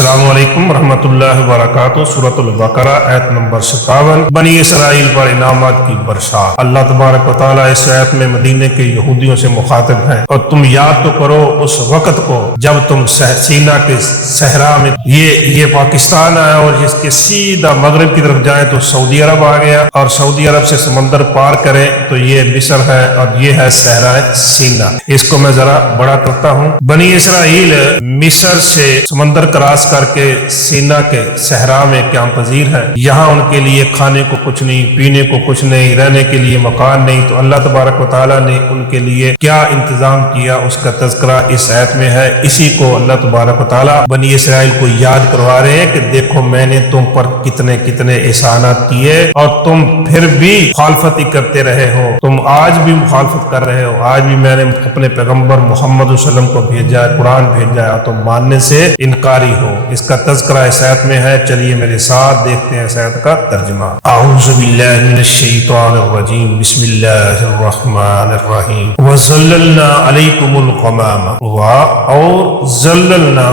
السلام علیکم ورحمۃ اللہ وبرکاتہ۔ سورۃ البقرہ آیت نمبر 57۔ بنی اسرائیل پر انعامات کی برسات۔ اللہ تبارک و تعالیٰ اس آیت میں مدینے کے یہودیوں سے مخاطب ہیں، اور تم یاد تو کرو اس وقت کو جب تم سینا کے صحرا میں، یہ پاکستان ہے، اور اس کے سیدھا مغرب کی طرف جائیں تو سعودی عرب آ گیا، اور سعودی عرب سے سمندر پار کریں تو یہ مصر ہے، اور یہ ہے صحرا سینا۔ اس کو میں ذرا بڑا کرتا ہوں۔ بنی اسرائیل مصر سے سمندر کراس کر کے سینا کے صحرا میں قیام پذیر ہے۔ یہاں ان کے لیے کھانے کو کچھ نہیں، پینے کو کچھ نہیں، رہنے کے لیے مکان نہیں، تو اللہ تبارک و تعالیٰ نے ان کے لیے کیا انتظام کیا اس کا تذکرہ اس آیت میں ہے۔ اسی کو اللہ تبارک و تعالیٰ بنی اسرائیل کو یاد کروا رہے ہیں کہ دیکھو میں نے تم پر کتنے کتنے احسانات کیے، اور تم پھر بھی مخالفت ہی کرتے رہے ہو، تم آج بھی مخالفت کر رہے ہو۔ آج بھی میں نے اپنے پیغمبر محمد صلی اللہ علیہ وسلم کو بھیجا ہے، قرآن بھیجا ہے، اور تم ماننے سے انکاری ہو۔ اس کا تذکرہ اس آیت میں ہے۔ چلیے میرے ساتھ دیکھتے ہیں اس آیت کا ترجمہ۔ اعوذ باللہ من الشیطان الرجیم، بسم اللہ الرحمن الرحیم۔ وَظَلَّلْنَا عَلَيْكُمُ الْغَمَامَ، اور ظللنا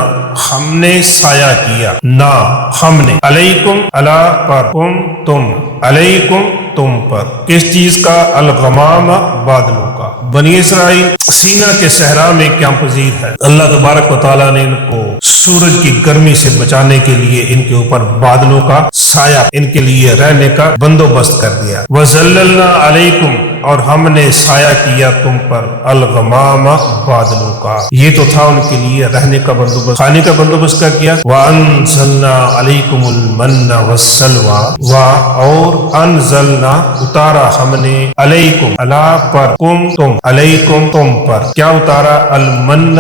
ہم نے سایہ کیا، نہ ہم نے، علیکم اللہ پر، کم تم، علیکم تم پر، کس چیز کا؟ الغمام بادلوں کا۔ بنی اسرائیل سینا کے صحرا میں قیام پذیر ہے۔ اللہ تبارک و تعالیٰ نے ان کو سورج کی گرمی سے بچانے کے لیے ان کے اوپر بادلوں کا سایہ، ان کے لیے رہنے کا بندوبست کر دیا۔ وَظَلَّلْنَا عَلَيْكُمْ، اور ہم نے سایہ کیا تم پر، الغمام بادلوں کا۔ یہ تو تھا ان کے لیے رہنے کا بندوبست، کھانے کا بندوبست کا کیا۔ وَأَنزَلْنَا عَلَيْكُمُ الْمَنَّ وَالسَّلْوَىٰ، اور انزلنا اتارا ہم نے، علیکم اللہ پر، کم تم، علیکم تم پر، کیا اتارا؟ المن،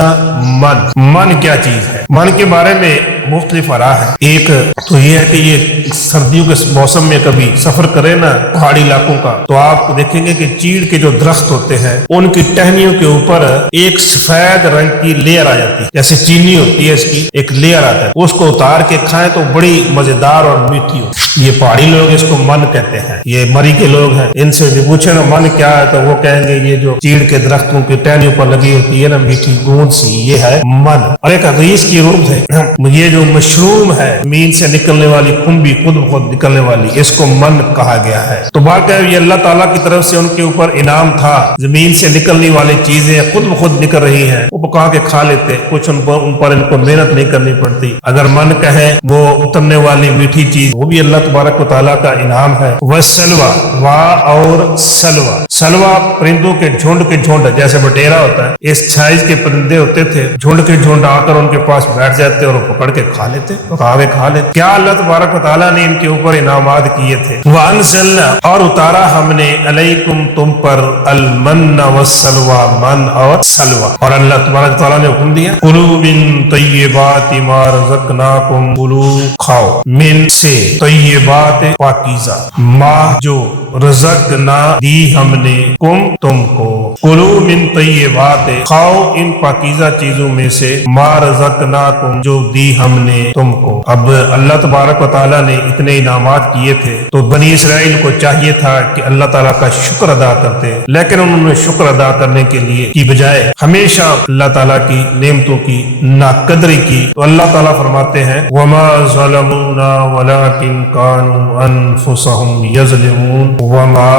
من کیا چیز ہے؟ من کے بارے میں مختلف آراء ہے۔ ایک تو یہ ہے کہ یہ سردیوں کے موسم میں کبھی سفر کرے نا پہاڑی علاقوں کا، تو آپ دیکھیں گے کہ چیڑ کے جو درخت ہوتے ہیں ان کی ٹہنیوں کے اوپر ایک سفید رنگ کی لیئر آ جاتی ہے، جیسے چینی ہوتی ہے اس کی ایک لیئر آتا ہے، اس کو اتار کے کھائیں تو بڑی مزیدار اور میٹھی ہوتی ہے۔ یہ پہاڑی لوگ اس کو من کہتے ہیں، یہ مری کے لوگ ہیں، ان سے بھی پوچھے نا من کیا ہے تو وہ کہیں گے یہ جو چیڑ کے درختوں کی ٹہنیوں پر لگی ہوتی ہے نا میٹھی گوند سی، یہ ہے من۔ اور ایک حدیث کی روح ہے، یہ جو مشروم ہے زمین سے نکلنے والی کھمبی، خود بخود نکلنے والی، اس کو من کہا گیا ہے۔ تو باقی یہ اللہ تعالیٰ کی طرف سے ان کے اوپر انعام تھا، زمین سے نکلنے والی چیزیں خود بخود نکل رہی ہیں، وہ پکا کے کھا لیتے، کچھ ان پر ان کو محنت نہیں کرنی پڑتی۔ اگر من کہیں وہ اترنے والی میٹھی چیز، وہ بھی اللہ تبارک و تعالیٰ کا انعام ہے۔ وَالسَّلْوَىٰ، اور سلوہ، سلوہ پرندوں کے جھنڈ کے جھنڈ، جیسے بٹیرا ہوتا ہے اس سائز کے پرندے ہوتے تھے، جھنڈ کے جھنڈ آ کر ان کے پاس بیٹھ جاتے اور پکڑ کے کھا لیتے، پکا کے کھا لیتے۔ کیا اللہ تبارک و تعالیٰ نے ان کے اوپر انعامات کیے تھے۔ وَأَنزَلْنَا، اور اتارا ہم نے، علیکم تم پر، المن والسلوى، من اور سلوہ۔ اور اللہ تبارک و تعالیٰ نے حکم دیا، کلوا من طیبات ما رزقناکم، کلو کھاؤ، من سے، طیبات پاکیزہ، ما جو، رزقنا دی ہم نے، کم تم کو، کلوا من طیبات کھاؤ ان پاکیزہ چیزوں میں سے، ما رزقناکم جو دی ہم نے تم کو۔ اب اللہ تبارک و تعالیٰ نے اتنے انعامات کیے تھے تو بنی اسرائیل کو چاہیے تھا کہ اللہ تعالیٰ کا شکر ادا کرتے، لیکن انہوں نے شکر ادا کرنے کے لیے کی بجائے ہمیشہ اللہ تعالیٰ کی نعمتوں کی ناقدری کی۔ تو اللہ تعالیٰ فرماتے ہیں، وَمَا ظَلَمُونَا وَلَٰكِن كَانُوا أَنفُسَهُمْ يَظْلِمُونَ، وَمَا،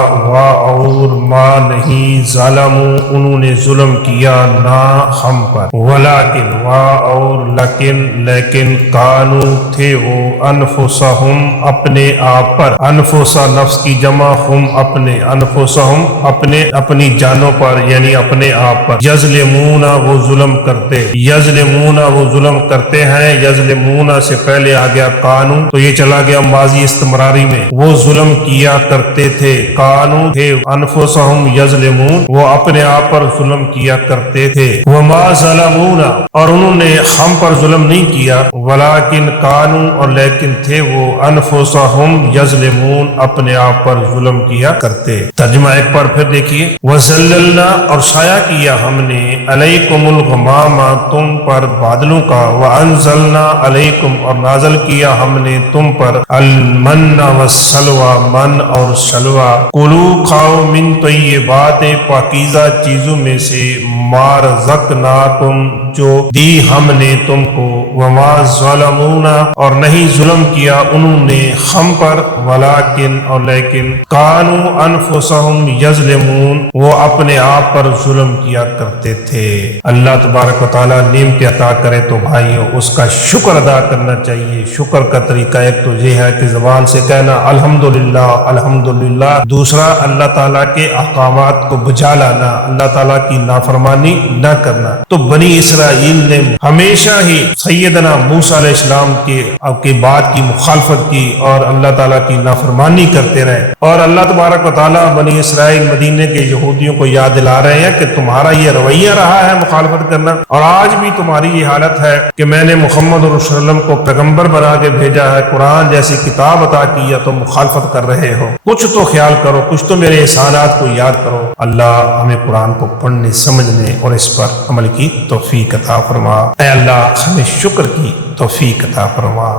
اور ما نہیں، ظالموا انہوں نے ظلم کیا، نہ ہم پر، وَلَٰكِن، اور لیکن کانو تھے وہ، انفسہم اپنے آپ پر، انفسا نفس کی جمع، ہم اپنے، انفسہم اپنی جانوں پر، یعنی اپنے آپ پر، یظلمون وہ ظلم کرتے، یظلمون وہ ظلم کرتے ہیں، یظلمون سے پہلے آ گیا کانو تو یہ چلا گیا ماضی استمراری میں، وہ ظلم کیا کرتے تھے، کانو تھے، انفسہم یظلمون وہ اپنے آپ پر ظلم کیا کرتے تھے، وما ظلمونا اور انہوں نے ہم پر ظلم نہیں کیا، ولیکن کانو اور لیکن تھے وہ، انفسہم یظلمون اپنے آپ پر ظلم کیا کرتے۔ ترجمہ ایک بار پھر دیکھیے، وَظَلَّلْنَا اور سایہ کیا ہم نے، علیکم الغمام تم پر بادلوں کا، وَأَنزَلْنَا علیکم اور نازل کیا ہم نے تم پر، المن والسلوى من اور سلوہ، کلو کھاؤ، من طیبات پاکیزہ پاکیزہ چیزوں میں سے ما رزقناکم جو دی ہم نے تم کو، وما ظلمونا اور نہیں ظلم کیا انہوں نے ہم پر، ولیکن اور لیکن کانوا انفسہم یظلمون وہ اپنے آپ پر ظلم کیا کرتے تھے۔ اللہ تبارک و تعالیٰ نعمت عطا کرے تو بھائیو اس کا شکر ادا کرنا چاہیے۔ شکر کا طریقہ ایک تو یہ ہے کہ زبان سے کہنا الحمدللہ الحمدللہ، دوسرا اللہ تعالیٰ کے احکامات کو بجا لانا، اللہ تعالیٰ کی نافرمانی نہ کرنا۔ تو بنی اسرائیل نے ہمیشہ ہی سیدنا موسیٰ علیہ السلام کے بات کی مخالفت کی اور اللہ تعالیٰ کی نافرمانی کرتے رہے، اور اللہ تبارک و تعالیٰ بنی اسرائیل مدینے کے یہودیوں کو یاد دلا رہے ہیں کہ تمہارا یہ رویہ رہا ہے مخالفت کرنا، اور آج بھی تمہاری یہ حالت ہے کہ میں نے محمد رسول اللہ صلی اللہ علیہ وسلم کو پیغمبر بنا کے بھیجا ہے، قرآن جیسی کتاب عطا کی ہے، تو مخالفت کر رہے ہو۔ کچھ تو خیال کرو، کچھ تو میرے احسانات کو یاد کرو۔ اللہ ہمیں قرآن کو پڑھنے، سمجھنے اور اس پر عمل کی توفیق عطا فرما۔ اے اللہ ہمیں شکر کی توفیق عطا فرما۔